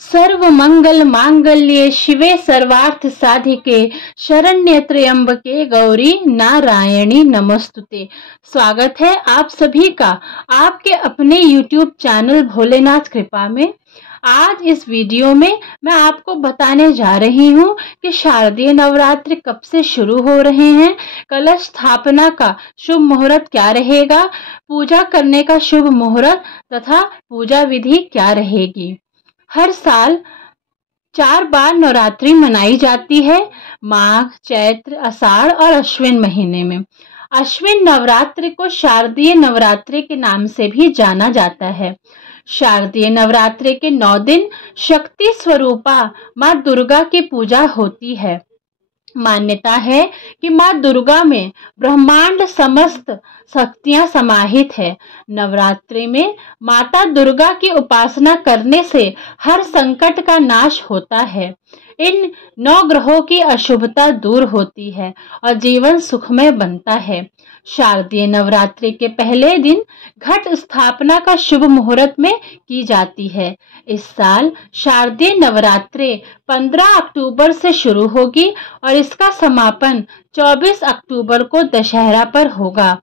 सर्व मंगल मांगल्ये शिवे सर्वार्थ साधिके शरण्य त्र्यंबके गौरी नारायणी नमस्तुते। स्वागत है आप सभी का आपके अपने YouTube चैनल भोलेनाथ कृपा में। आज इस वीडियो में मैं आपको बताने जा रही हूँ कि शारदीय नवरात्रि कब से शुरू हो रहे हैं, कलश स्थापना का शुभ मुहूर्त क्या रहेगा, पूजा करने का शुभ मुहूर्त तथा पूजा विधि क्या रहेगी। हर साल 4 बार नवरात्रि मनाई जाती है, माघ, चैत्र, आषाढ़ और अश्विन महीने में। अश्विन नवरात्रि को शारदीय नवरात्रि के नाम से भी जाना जाता है। शारदीय नवरात्रि के 9 दिन शक्ति स्वरूपा माँ दुर्गा की पूजा होती है। मान्यता है कि माँ दुर्गा में ब्रह्मांड समस्त शक्तियां समाहित है। नवरात्रि में माता दुर्गा की उपासना करने से हर संकट का नाश होता है। इन 9 ग्रहों की अशुभता दूर होती है और जीवन सुखमय बनता है। शारदीय नवरात्रि के पहले दिन घट स्थापना का शुभ मुहूर्त में की जाती है। इस साल शारदीय नवरात्रि 15 अक्टूबर से शुरू होगी और इसका समापन 24 अक्टूबर को दशहरा पर होगा।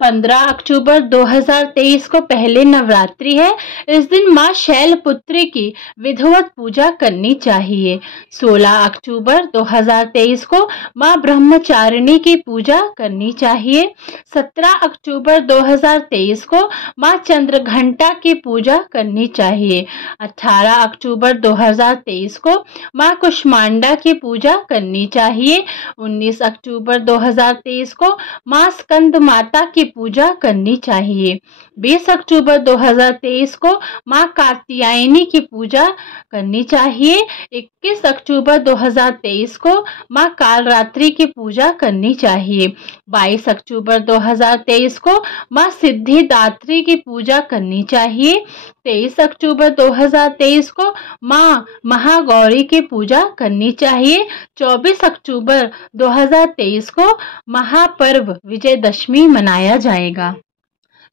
15 अक्टूबर 2023 को पहले नवरात्रि है। इस दिन माँ शैलपुत्री की विधिवत पूजा करनी चाहिए। 16 अक्टूबर 2023 को माँ ब्रह्मचारिणी की पूजा करनी चाहिए। 17 अक्टूबर 2023 को माँ चंद्रघंटा की पूजा करनी चाहिए। 18 अक्टूबर 2023 को माँ कुष्मांडा की पूजा करनी चाहिए। 19 अक्टूबर 2023 को माँ स्कंद माता की पूजा करनी चाहिए। 20 अक्टूबर 2023 को माँ कात्यायनी की पूजा करनी चाहिए। 21 अक्टूबर 2023 को माँ कालरात्रि की पूजा करनी चाहिए। 22 अक्टूबर 2023 को माँ सिद्धिदात्री की पूजा करनी चाहिए। 23 अक्टूबर 2023 को माँ महागौरी की पूजा करनी चाहिए। 24 अक्टूबर 2023 को महापर्व विजयदशमी मनाया जाएगा।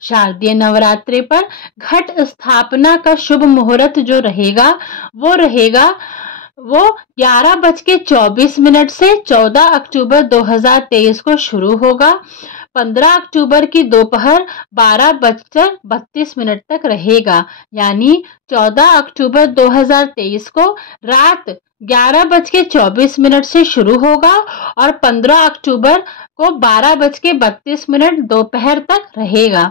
शारदीय नवरात्रि पर घट स्थापना का शुभ मुहूर्त जो रहेगा वो 11:24 से 14 अक्टूबर 2023 को शुरू होगा। 15 अक्टूबर की दोपहर 12:32 तक रहेगा। यानी 14 अक्टूबर 2023 को रात 11:24 से शुरू होगा और 15 अक्टूबर को 12:32 दोपहर तक रहेगा।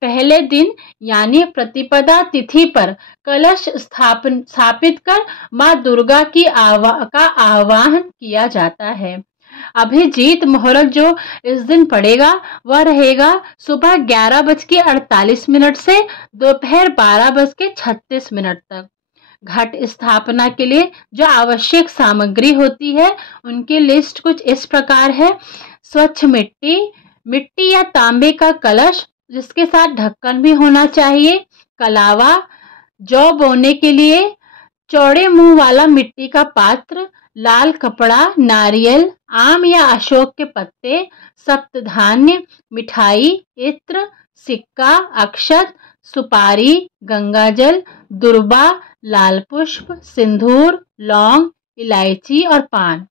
पहले दिन यानी प्रतिपदा तिथि पर कलश स्थापित कर माँ दुर्गा की का आवाहन किया जाता है। अभिजीत मुहूर्त जो इस दिन पड़ेगा वह रहेगा सुबह 11:48 से दोपहर 12:36 तक। घट स्थापना के लिए जो आवश्यक सामग्री होती है उनकी लिस्ट कुछ इस प्रकार है। स्वच्छ मिट्टी या तांबे का कलश जिसके साथ ढक्कन भी होना चाहिए। कलावा, जौ बोने के लिए चौड़े मुंह वाला मिट्टी का पात्र, लाल कपड़ा, नारियल, आम या अशोक के पत्ते, सप्तधान्य, मिठाई, इत्र, सिक्का, अक्षत, सुपारी, गंगाजल, दुर्बा, लाल पुष्प, सिंदूर, लौंग, इलायची और पान।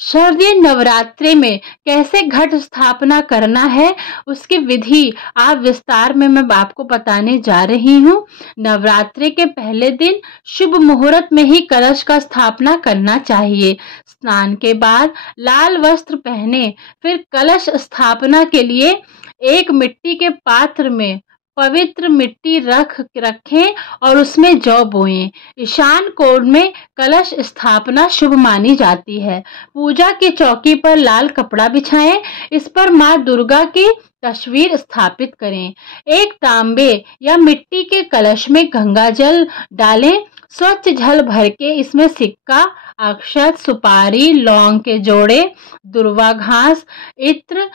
शारदीय नवरात्रि में कैसे घट स्थापना करना है उसकी विधि आप विस्तार में मैं आपको बताने जा रही हूँ। नवरात्रि के पहले दिन शुभ मुहूर्त में ही कलश का स्थापना करना चाहिए। स्नान के बाद लाल वस्त्र पहने फिर कलश स्थापना के लिए एक मिट्टी के पात्र में पवित्र मिट्टी रखें और उसमें जौ बोएं। ईशान कोण में कलश स्थापना शुभ मानी जाती है। पूजा की चौकी पर लाल कपड़ा बिछाएं, इस पर माँ दुर्गा की तस्वीर स्थापित करें। एक तांबे या मिट्टी के कलश में गंगाजल डालें, स्वच्छ जल भर के इसमें सिक्का, अक्षत, सुपारी, लौंग के जोड़े, दुर्वा घास, इत्र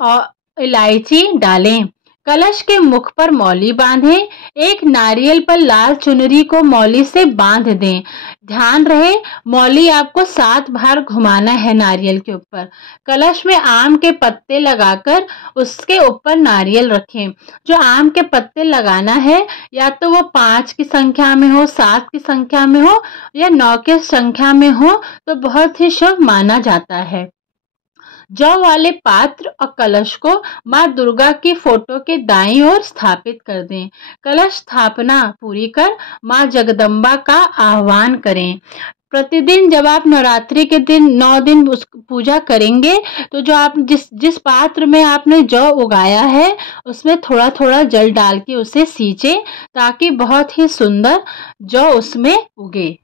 और इलायची डालें। कलश के मुख पर मौली बांधें। एक नारियल पर लाल चुनरी को मौली से बांध दें। ध्यान रहे, मौली आपको 7 बार घुमाना है नारियल के ऊपर। कलश में आम के पत्ते लगाकर उसके ऊपर नारियल रखें। जो आम के पत्ते लगाना है या तो वो 5 की संख्या में हो, 7 की संख्या में हो या 9 की संख्या में हो तो बहुत ही शुभ माना जाता है। जौ वाले पात्र और कलश को माँ दुर्गा की फोटो के दाईं ओर स्थापित कर दें। कलश स्थापना पूरी कर माँ जगदम्बा का आह्वान करें। प्रतिदिन जब आप नवरात्रि के दिन 9 दिन उस पूजा करेंगे तो जो आप जिस पात्र में आपने जौ उगाया है उसमें थोड़ा थोड़ा जल डाल के उसे सींचे ताकि बहुत ही सुंदर जौ उसमें उगे।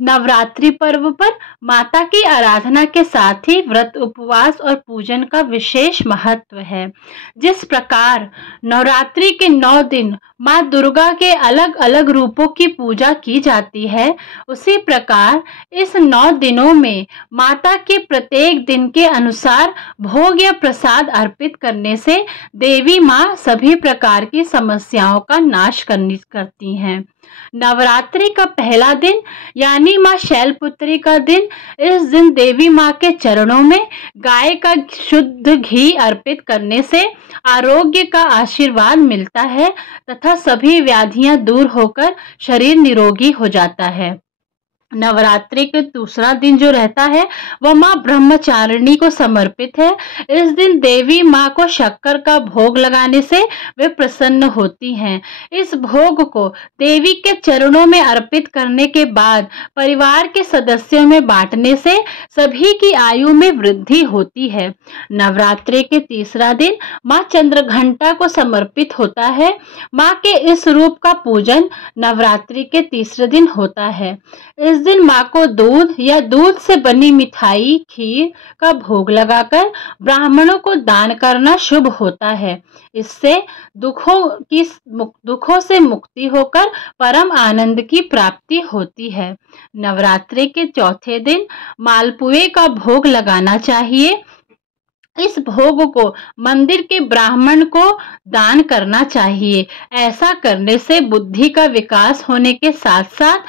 नवरात्रि पर्व पर माता की आराधना के साथ ही व्रत, उपवास और पूजन का विशेष महत्व है। जिस प्रकार नवरात्रि के 9 दिन माँ दुर्गा के अलग अलग रूपों की पूजा की जाती है, उसी प्रकार इस 9 दिनों में माता के प्रत्येक दिन के अनुसार भोग या प्रसाद अर्पित करने से देवी माँ सभी प्रकार की समस्याओं का नाश करती हैं। नवरात्रि का पहला दिन यानी माँ शैलपुत्री का दिन, इस दिन देवी माँ के चरणों में गाय का शुद्ध घी अर्पित करने से आरोग्य का आशीर्वाद मिलता है तथा सभी व्याधियां दूर होकर शरीर निरोगी हो जाता है। नवरात्रि के दूसरा दिन जो रहता है वह माँ ब्रह्मचारिणी को समर्पित है। इस दिन देवी माँ को शक्कर का भोग लगाने से वे प्रसन्न होती हैं। इस भोग को देवी के चरणों में अर्पित करने के बाद परिवार के सदस्यों में बांटने से सभी की आयु में वृद्धि होती है। नवरात्रि के तीसरा दिन माँ चंद्रघंटा को समर्पित होता है। माँ के इस रूप का पूजन नवरात्रि के तीसरे दिन होता है। इस दिन माँ को दूध या दूध से बनी मिठाई, खीर का भोग लगाकर ब्राह्मणों को दान करना शुभ होता है। इससे दुखों से मुक्ति होकर परम आनंद की प्राप्ति होती है। नवरात्रि के चौथे दिन मालपुए का भोग लगाना चाहिए। इस भोग को मंदिर के ब्राह्मण को दान करना चाहिए। ऐसा करने से बुद्धि का विकास होने के साथ साथ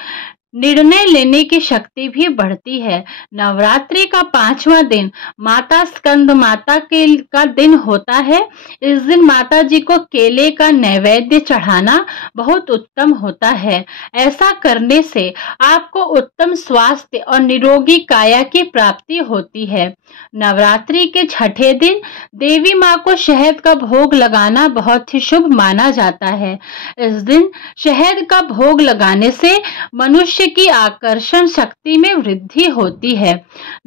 निर्णय लेने की शक्ति भी बढ़ती है। नवरात्रि का 5वां दिन माता स्कंद माता का दिन होता है। इस दिन माता जी को केले का नैवेद्य चढ़ाना बहुत उत्तम होता है। ऐसा करने से आपको उत्तम स्वास्थ्य और निरोगी काया की प्राप्ति होती है। नवरात्रि के छठे दिन देवी माँ को शहद का भोग लगाना बहुत ही शुभ माना जाता है। इस दिन शहद का भोग लगाने से मनुष्य की आकर्षण शक्ति में वृद्धि होती है।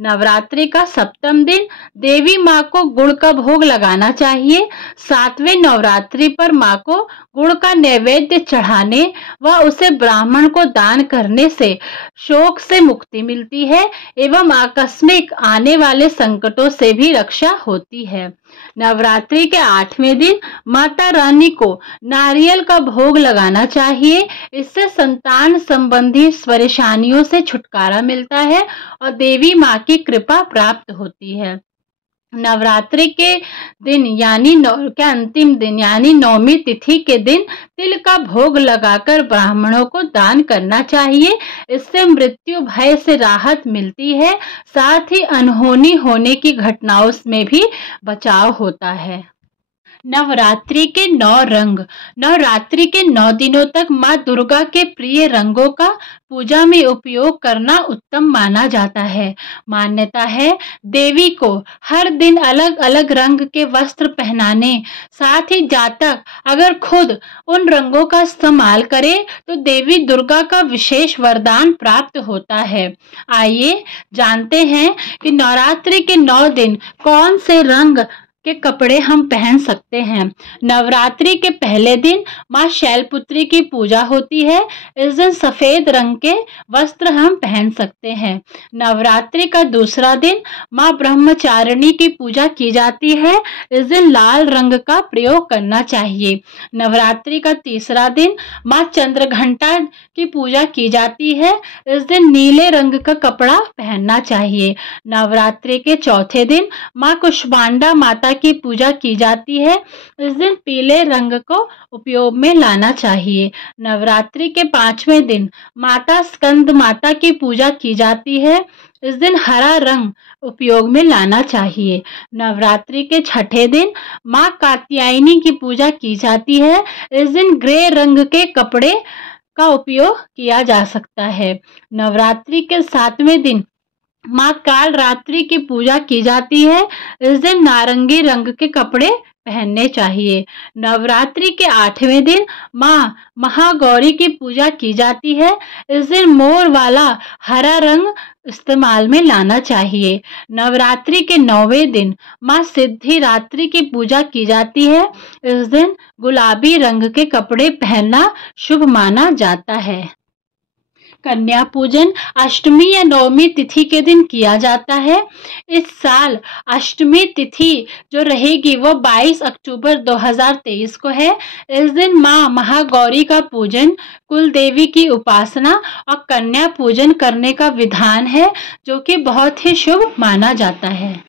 नवरात्रि का 7वां दिन देवी माँ को गुड़ का भोग लगाना चाहिए। 7वें नवरात्रि पर माँ को गुड़ का नैवेद्य चढ़ाने व उसे ब्राह्मण को दान करने से शोक से मुक्ति मिलती है एवं आकस्मिक आने वाले संकटों से भी रक्षा होती है। नवरात्रि के 8वें दिन माता रानी को नारियल का भोग लगाना चाहिए। इससे संतान संबंधी परेशानियों से छुटकारा मिलता है और देवी माँ की कृपा प्राप्त होती है। नवरात्रि के दिन यानी अंतिम दिन यानी 9वीं तिथि के दिन तिल का भोग लगाकर ब्राह्मणों को दान करना चाहिए। इससे मृत्यु भय से राहत मिलती है, साथ ही अनहोनी होने की घटनाओं में भी बचाव होता है। नवरात्रि के 9 रंग। नवरात्रि के 9 दिनों तक माँ दुर्गा के प्रिय रंगों का पूजा में उपयोग करना उत्तम माना जाता है। मान्यता है देवी को हर दिन अलग अलग रंग के वस्त्र पहनाने, साथ ही जातक अगर खुद उन रंगों का इस्तेमाल करे तो देवी दुर्गा का विशेष वरदान प्राप्त होता है। आइए जानते हैं कि नवरात्रि के 9 दिन कौन से रंग के कपड़े हम पहन सकते हैं। नवरात्रि के पहले दिन माँ शैलपुत्री की पूजा होती है। इस दिन सफेद रंग के वस्त्र हम पहन सकते हैं। नवरात्रि का दूसरा दिन माँ ब्रह्मचारिणी की पूजा की जाती है। इस दिन लाल रंग का प्रयोग करना चाहिए। नवरात्रि का तीसरा दिन माँ चंद्रघंटा की पूजा की जाती है। इस दिन नीले रंग का कपड़ा पहनना चाहिए। नवरात्रि के चौथे दिन माँ कुष्मांडा माता की पूजा की जाती है। इस दिन पीले रंग को उपयोग में लाना चाहिए। नवरात्रि के 5वें दिन माता स्कंद माता की पूजा की जाती है। इस दिन हरा रंग उपयोग में लाना चाहिए। नवरात्रि के 6ठे दिन माँ कात्यायनी की पूजा की जाती है। इस दिन ग्रे रंग के कपड़े का उपयोग किया जा सकता है। नवरात्रि के 7वें दिन माँ काल रात्रि की पूजा की जाती है। इस दिन नारंगी रंग के कपड़े पहनने चाहिए। नवरात्रि के 8वें दिन माँ महागौरी की पूजा की जाती है। इस दिन मोर वाला हरा रंग इस्तेमाल में लाना चाहिए। नवरात्रि के 9वें दिन माँ सिद्धिरात्रि की पूजा की जाती है। इस दिन गुलाबी रंग के कपड़े पहनना शुभ माना जाता है। कन्या पूजन अष्टमी या नवमी तिथि के दिन किया जाता है। इस साल अष्टमी तिथि जो रहेगी वो 22 अक्टूबर 2023 को है। इस दिन माँ महागौरी का पूजन, कुल देवी की उपासना और कन्या पूजन करने का विधान है, जो कि बहुत ही शुभ माना जाता है।